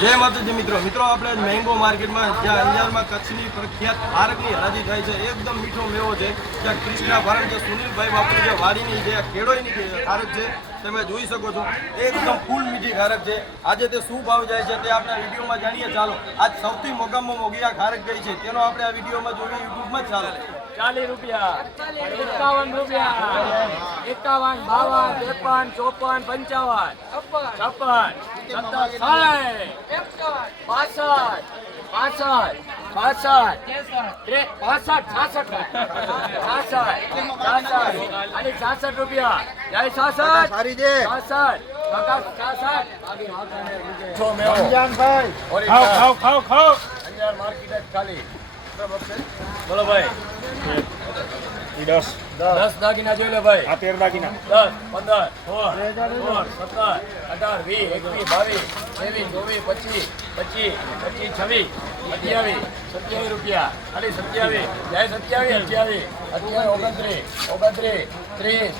જય માતાજી મિત્રો આપણે મેંગો માર્કેટમાં જ્યાં અંજારમાં કચ્છની પ્રખ્યાત ખારકની હરાજી થાય છે. એકદમ મીઠો મેવો છે. ત્યાં કૃષ્ણા ભારત જે સુનિલભાઈ બાપુ જે વાડીની જે ખેડોઈની ખારક છે તમે જોઈ શકો છો. એકદમ ફૂલ મીઠી ખારક છે. આજે તે શું ભાવ જાય છે તે આપણા વિડીયોમાં જાણીએ. ચાલો આજ સૌથી મોંઘામાં મોંઘી આ ખારક ગઈ છે તેનો આપણે આ વિડીયોમાં જોઈએ યુટ્યુબમાં. ચાલો 40 રૂપિયા, 51 રૂપિયા, 51, 52, 53, 54, 55, 66 રૂપિયા. જય 66 ખાઓ માર્કેટ ખાલી. બોલો ભાઈ 10 દાગીના જોઈ લે ભાઈ. આ 13 દાગીના 10 15 16 17 18 20 21 22 23 24 25 26 27 રૂપિયા. ખાલી 27. જય 27 28 29 30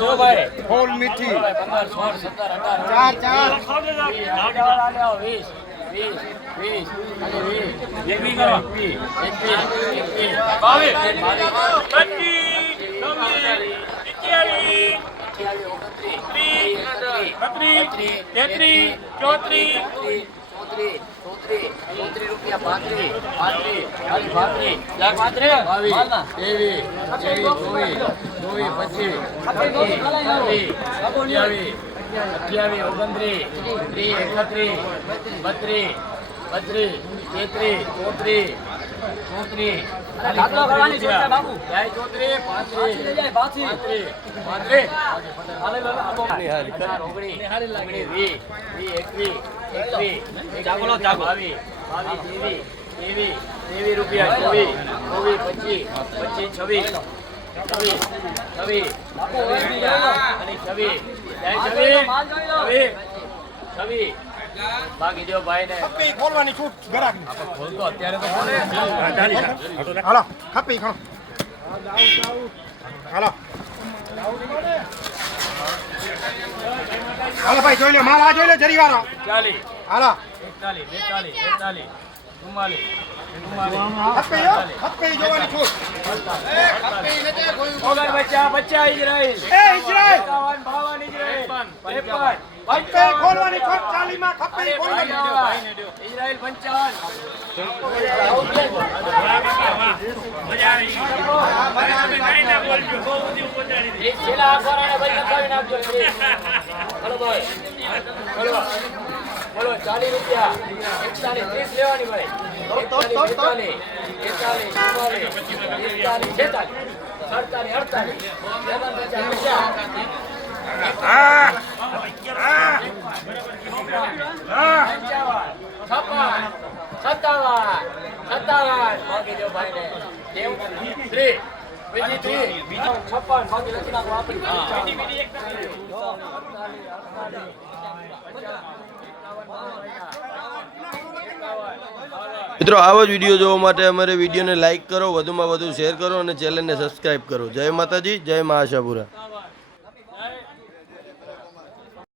31 ફૂલ મીઠી 26 બાકી જો ભાઈ ને ખપ્પી ખોલવાની છૂટ ગરાક ખોલતો અત્યારે તો ખોલે. હાલો ખપ્પી ખો હાલો હાલો ભાઈ જોઈ લો માલ આ જોઈ લો જરી વાળો 40 હાલો 41 42 43 ખપ્પી જોવાની છૂટ ઓગણ બચ્ચા ઇઝરાઈલ ઇઝરાઈલ 52 ઇઝરાઈલ 53 ખપ્પી ખોલવાની છૂટ 40 માં ખપ્પી ખોલવાની ઇઝરાઈલ 55 બોલો 40 રૂપિયા 41 30 લેવાની ભાઈ 41 56 મિત્રો આવો જ વિડીયો જોવા માટે અમારે વિડીયોને લાઇક કરો, વધુમાં વધુ શેર કરો અને ચેનલને સબસ્ક્રાઈબ કરો. જય માતાજી, જય મા આશાપુરા.